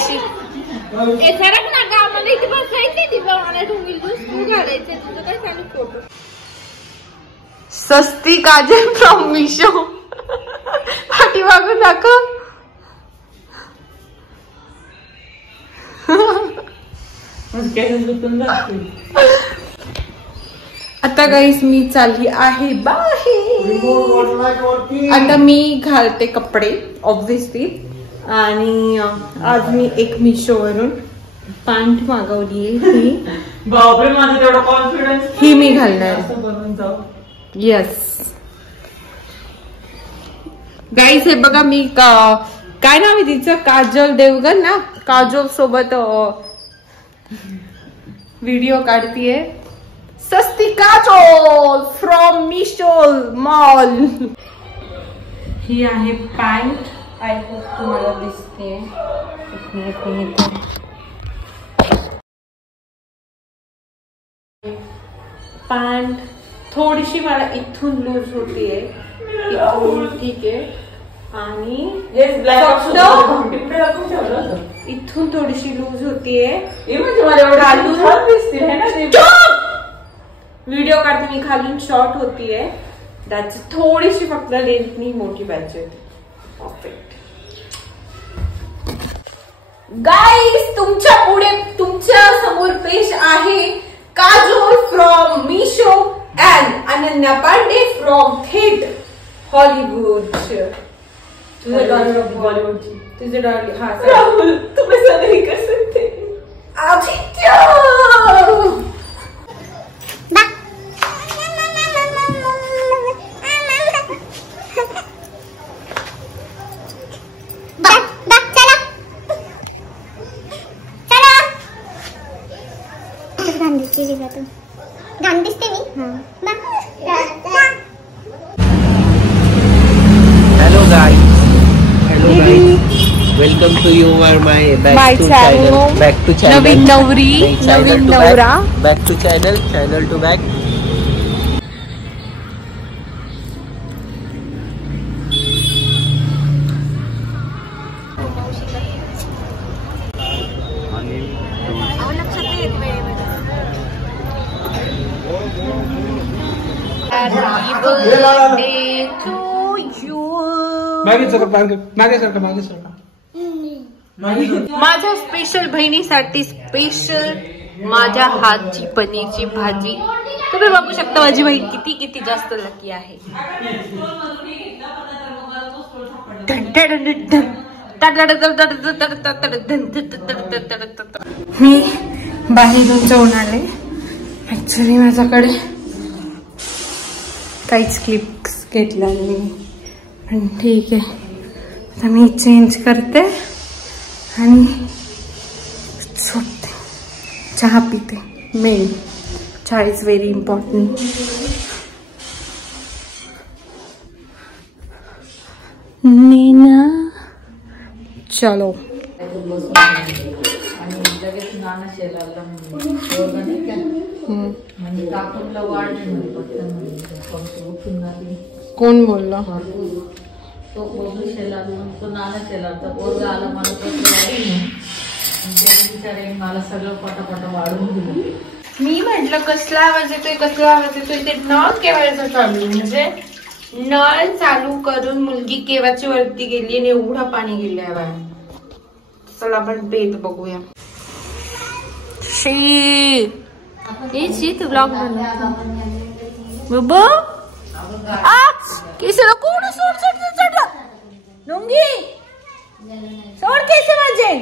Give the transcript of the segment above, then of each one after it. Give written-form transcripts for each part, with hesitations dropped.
सरक ना का आम्हाला इथे बसायचंय तिथं मला ढोंगील ज्यूस तू घालायचंय तुझं काय चालू फोटो सस्ती काजल फ्रॉम मिशो पाठी मागून दाखव आता गाईस मी चालली आहे बाहेर आता मी घालते कपडे ऑब्विसली आणि आज मी एक मिशो वरून पॅन्ट मागवली आहे ही बापरे माझा तेवढा कॉन्फिडन्स ही मी घालणार येस गाईस हे बघा मी काय नाव आहे तिचं काजल देवगन ना काजल सोबत व्हिडिओ काढतीये सस्ती काजल फ्रॉम मिशो मॉल ही आहे पॅन्ट आय होप तुम्हाला दिसते पॅन्ट थोडीशी मला इथून लूज होतीये ठीक आहे आणि इथून थोडीशी लूज होतीये व्हिडिओ काढते मी खालून शॉर्ट होतीये त्याची थोडीशी फक्त लेंथनी मोठी पाहिजे परफेक्ट गाईस तुमच्या पुढे तुमच्या समोर पेश आहे Kajol from Meesho and Ananya Pandey from थेट हॉलिवूड तुझे डॉली बॉलिवूडची तुझे डॉली हा राहुल तुम ऐसा नहीं कर सकते आदित्य गान दिसते मी Hello guys, welcome to your my back to channel. Back to channel. नवीन नवरी नवीन नवरा. Back to channel to back. माझ्या स्पेशल बहिणीसाठी स्पेशल माझ्या हातची पनीरची भाजी तुम्ही बघू शकता माझी बहीण किती किती जास्त लकी आहे मी बाहेरून जाऊन आले ऍक्च्युली माझ्याकडे काहीच क्लिप्स घेतल्या नाही पण ठीक आहे आता मी चेंज करते आणि झोपते चहा पिते मेन चहा इज व्हेरी इम्पॉर्टंट नीना चलो कोण बोलला तो पोरगा शेला तो नाना शेला तर पोरगा आला मला बिचारे मला सगळं पटापट वाढून दिलं मी म्हटलं कसला आवाज येतोय ते नळ केव्हाचं चालू म्हणजे नळ चालू करून मुलगी केव्हाची वरती गेली आणि एवढा पाणी गेलंय बाहेर चला आपण बेत बघूया तू ब्लॉग बाबा केसला कोण सोड लुंगी सोड केस माझे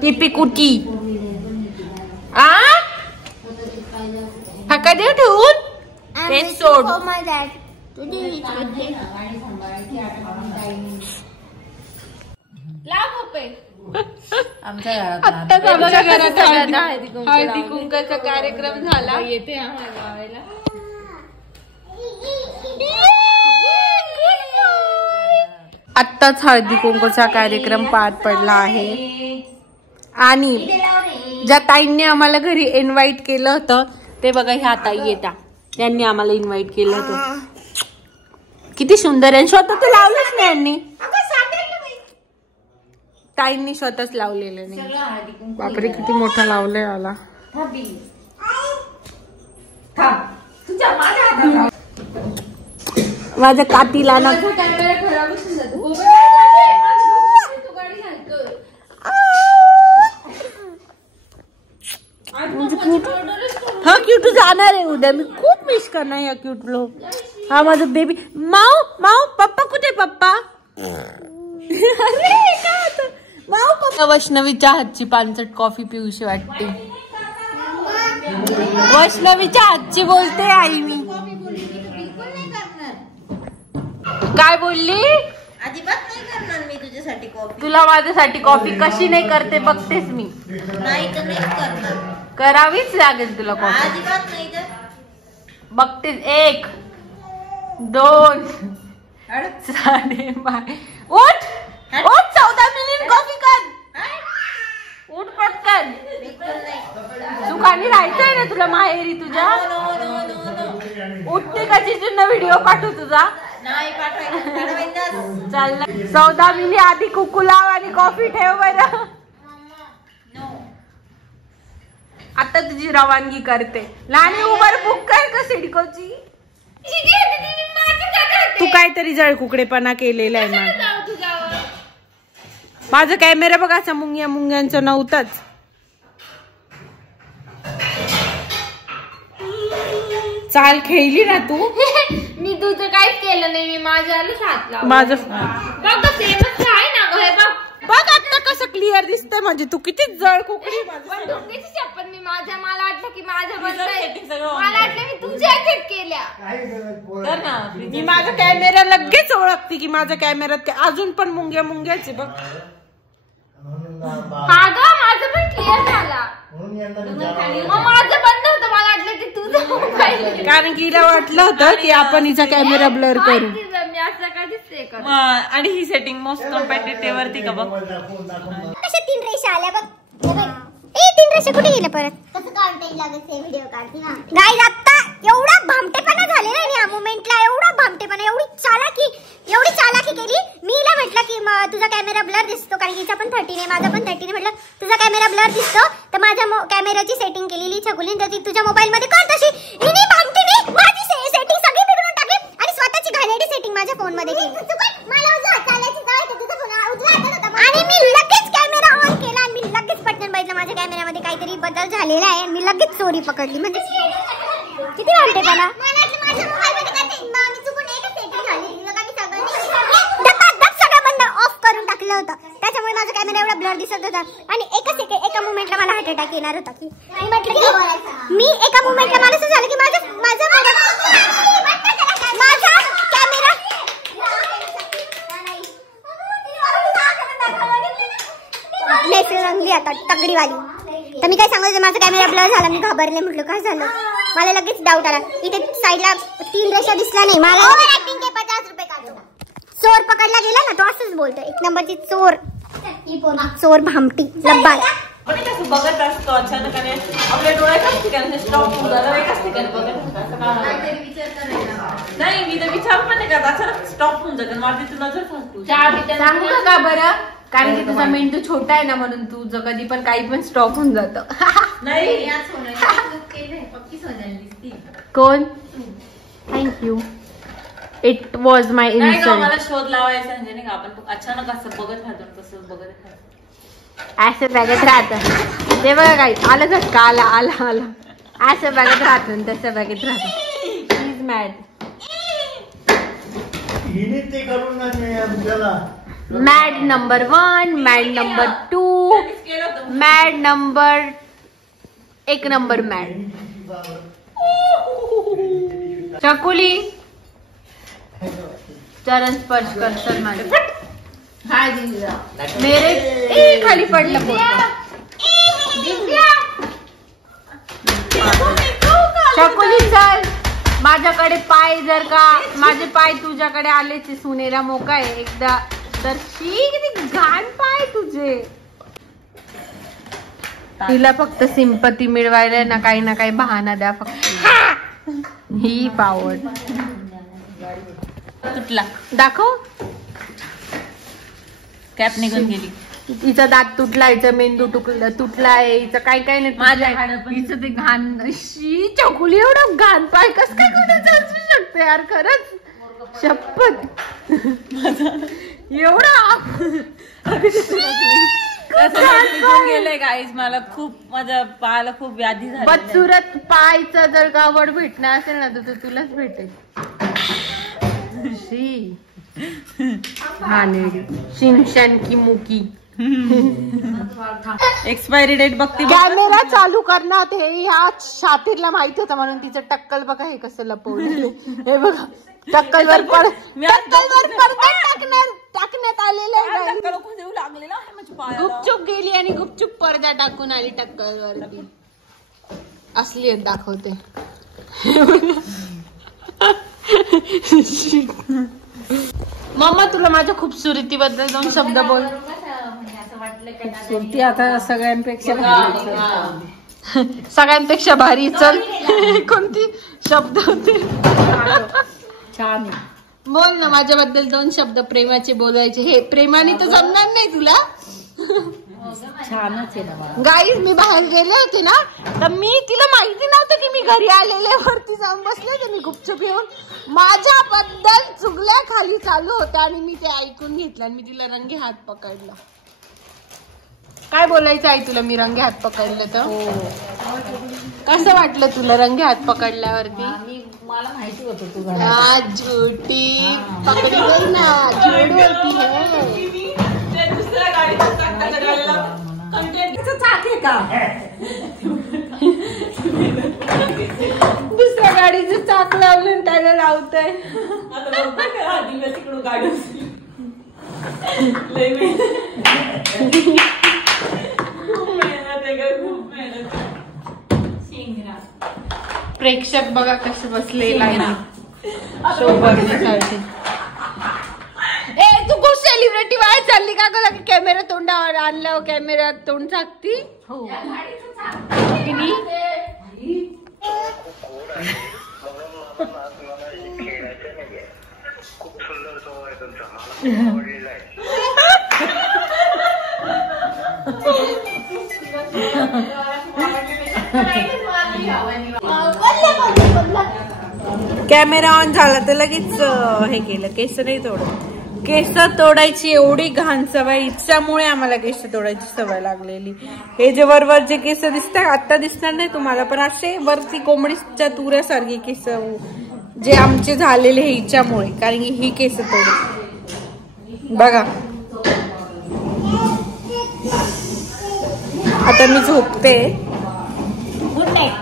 पिपी कुटी हक्का देव ठेवून सोड आमच्या घरात हळदी कुंकाचा कार्यक्रम झाला येते आम्हाला गावाला आत्ताच हळदी कुंकूचा कार्यक्रम पार पडला आहे आणि ज्या ताईंनी आम्हाला घरी इन्व्हाइट केलं होतं ते बघा ह्या ताई येता त्यांनी आम्हाला इन्व्हाइट केलं होतं किती सुंदर आहे. स्वतः तर लावलंच नाही यांनी, ताईंनी स्वतःच लावलेलं नाही. बापरे किती मोठा लावलंय आला. माझ्या कातीला ना हा क्यूटू जाणार आहे उद्या. मी खूप मिस करणार या क्यूटलो. हा माझा बेबी. माऊ माऊ पप्पा कुठे पप्पा. अरे काय माऊ पप्पा. वैष्णवीच्या हातची पानसट कॉफी पिऊशी वाटते. वैष्णवीच्या हातची बोलते आई मी. काय बोलली. अजिबात नाही करणार मी तुझ्यासाठी कॉफी. तुला माझ्यासाठी कॉफी कशी नाही करते बघतेस मी. नाही तर नाही करणार. करावीच लागेल तुला कॉफी. अजिबात नाही तर बघतेस. 1 2 साडे उठ उठ. 14 मिनिट कॉफी कर. उठ पटकन. सुखाने राहायचंय ना तुला माहेरी तुझ्या. उठते का जिजूंना व्हिडिओ पाठवू तुझा. नाही पाठवायचं. चाललं. 14 मिनिट आधी कुकू लाव आणि कॉफी ठेव बरं. आता तुझी रवानगी करते. लहानी उबर बुक कर का सिडकोची. तू काहीतरी जळ कुकडेपणा केलेला आहे. माझा कॅमेरा बघ असा मुंग्यांचं नव्हताच. चाल खेळली ना तू. मी तुझं काहीच केलं नाही. मी माझ्यालाच हात लावला. माझं बघ सेमच आहे ना ग. हे बघ बघ आता कसं क्लिअर दिसतंय. म्हणजे तू किती जळ कुकडी. तुमची चप्पल मी मला वाटलं की माझ्या मला वाटलं मी तुमच्या ह्याच्यात केल्या. मी माझा कॅमेरा लगेच ओळखते की माझ्या कॅमेऱ्यात अजून पण मुंग्याचे बघ. हा ग माझं पण क्लिअर झाला. मग माझं बंद होतं. मला वाटलं की तुझं मोबाईल. कारण की हिला वाटलं होतं की आपण हिचा कॅमेरा ब्लर करू. मी असं कधीच ते कर. आणि ही सेटिंग मोस्ट कॉम्पॅटिटिव्ह वरती का बघ. अशा 3 रेषा आल्या बघ. 3 रेषा कुठे गेल्या परत. कसं काढता लागत व्हिडिओ काढते ना. गाईज आता एवढा भामटेपणा झालेला आहे या मोमेंटला. एवढा भामटेपणा. एवढी चालाकी केली. मी हिला म्हटलं की तुझा कॅमेरा ब्लर दिसतो. कारण हिचा पण 13 आहे माझा पण 13 आहे. म्हटलं तुझा कॅमेरा ब्लर दिसतो तर माझ्या कॅमेराची सेटिंग केलेली छकुलीने तर ती तुझ्या मोबाईल मध्ये कर तशी. हिने भामटीने माझी सेटिंग सगळी बिघडून टाकली आणि स्वतःची घाणेरडी सेटिंग माझ्या फोन मध्ये केली. मला उजवा चालायची सवय होती. तुझा फोन उजवा हातात होता आणि मी लगेच कॅमेरा ऑन केला आणि मी लगेच पटकन बघितलं माझ्या कॅमेऱ्यामध्ये काहीतरी बदल झालेला आहे. आणि मी लगेच चोरी पकडली. म्हणजे किती भामटेपणा. सगळं बंद ऑफ करून टाकलं होतं. त्याच्यामुळे माझा कॅमेरा एवढा ब्लर दिसत होता. आणि एका मुमेंटला मला हार्ट अटॅक येणार होता. की मी म्हटलं की मी एका मुमेंटला मला असं झालं की माझा कॅमेरा नेफिल रंगली आता तगडीवाली. तर मी काय सांगायचं माझा कॅमेरा ब्लर झाला. मी घाबरले. म्हटलं काय झालं. मला लगेच डाऊट आला. इथे साईडला 3 रेषा दिसल्या नाही. मला 50 रुपये काढतो. चोर पकडला गेला ना तो असंच बोलतो. 1 नंबरची चोर भामटी लब्बाड. बघत असतो अचानक आपल्या डोळ्याच्याच ठिकाणी स्टॉप होऊन झालं. एकाच ठिकाणी बघत नाही. मी तर विचार पण नाही करत. अचानक स्टॉप होऊन जातं. माझी तू नजर सांगू का बरं. कारण की तुझा मेंदू छोटा आहे ना म्हणून तुझं कधी पण काही पण स्टॉप होऊन जातं. नाही. कोण. Thank you. It was my insult. मला शोध लावायचा म्हणजे नाही का आपण अचानक असं बघत राहतो. तसं बघत राहतो. असं बघत राहतं. ते बघा काही आलं झटका. आला असं बघत राहतो तसं बघत राहतो. Please mad. Mad number 1, mad number 2, mad number 1 number mad. चकुली चरण स्पर्श कर सर माझे. मेरे खाली पडलं. चकुली सर माझ्याकडे पाय जर का माझे पाय तुझ्याकडे आलेचे सुनेला मोका आहे एकदा तर किती घाण पाय तुझे. तिला फक्त सिंपती मिळवायला ना काही बहाना द्या फक्त. ही पावड. तुटला. दाखव. कॅप निघून गेली. हिचा दात तुटला, हिचा मेंदू तुटलाय, हिचं काय काय नाही. माझ्या हाडं पण हिचं ते घाण शी चकुली एवढं घाण पाय कस काय कोणाचं असू शकते यार खरंच शपथ. एवढा गेले गाईज. मला खूप माझ्या पायाला खूप व्याधी झाली. बदसुरत पायचा जर गावड भेटणार असेल ना तर तुलाच भेटेल. शिनशान की मुकी. एक्सपायरी डेट बघते. कॅमेरा चालू करणार हे ह्या शातीरला माहित होतं म्हणून तिचं टक्कल बघा हे कसं लपवलं. हे बघा टक्कलवर टाकण्यात आलेलं गुपचूप गेली आणि गुपचूप पडदा टाकून आली टक्कलवरती. असली दाखवते. मम्मा तुला माझ्या खूपसुरतीबद्दल 2 शब्द बोल. सुरती आता सगळ्यांपेक्षा भारी. चल कोणती शब्द होते. छान बोल ना माझ्याबद्दल 2 शब्द प्रेमाचे बोलायचे. हे प्रेमाने तर जमणार नाही तुला. छानच आहे ना. गाईज मी बाहेर गेले होते ना तर मी तिला माहिती नव्हतं की मी घरी आलेले. वरती जाऊन बसले तर मी गुपचूप येऊन माझ्याबद्दल चुगल्या खाली चालू होत्या आणि मी ते ऐकून घेतलं आणि मी तिला रंगे हात पकडला. काय बोलायचं आहे तुला मी रंगे हात पकडलं तर? कसं वाटलं तुला रंगे हात पकडल्यावरती? मला माहिती होतं तू झुटी पकडी गई ना झूठ होती है. दुसऱ्या गाडीला चाक आहे का? दुसऱ्या गाडीचं चाक लावलं त्याला लावतंय. तिकडून गाडी प्रेक्षक बघा कसे बसलेला आहे शो बघण्यासाठी. ए तू खूप सेलिब्रिटी बाहेर चालली का ग? कॅमेरा तोंडावर आणल्यावर कॅमेरा तोंड झाकती. हो कॅमेरा ऑन झाला तर लगेच हे केलं. केस नाही तोडत. केस तोडायची एवढी घाण सवय इच्छामुळे आम्हाला केस तोडायची सवय लागलेली. हे जे वरवरचे केस दिसतात आता दिसणार नाही तुम्हाला पण असे वरती कोंबडीच्या तुऱ्यासारखे केस जे आमचे झालेले हे इच्छामुळे. कारण की ही केस तोड बघा. आता मी झोपते. Good night.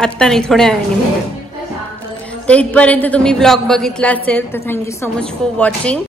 आत्ता नाही थोड्या वेळाने. तर इथपर्यंत तुम्ही ब्लॉग बघितला असेल तर thank you so much for watching.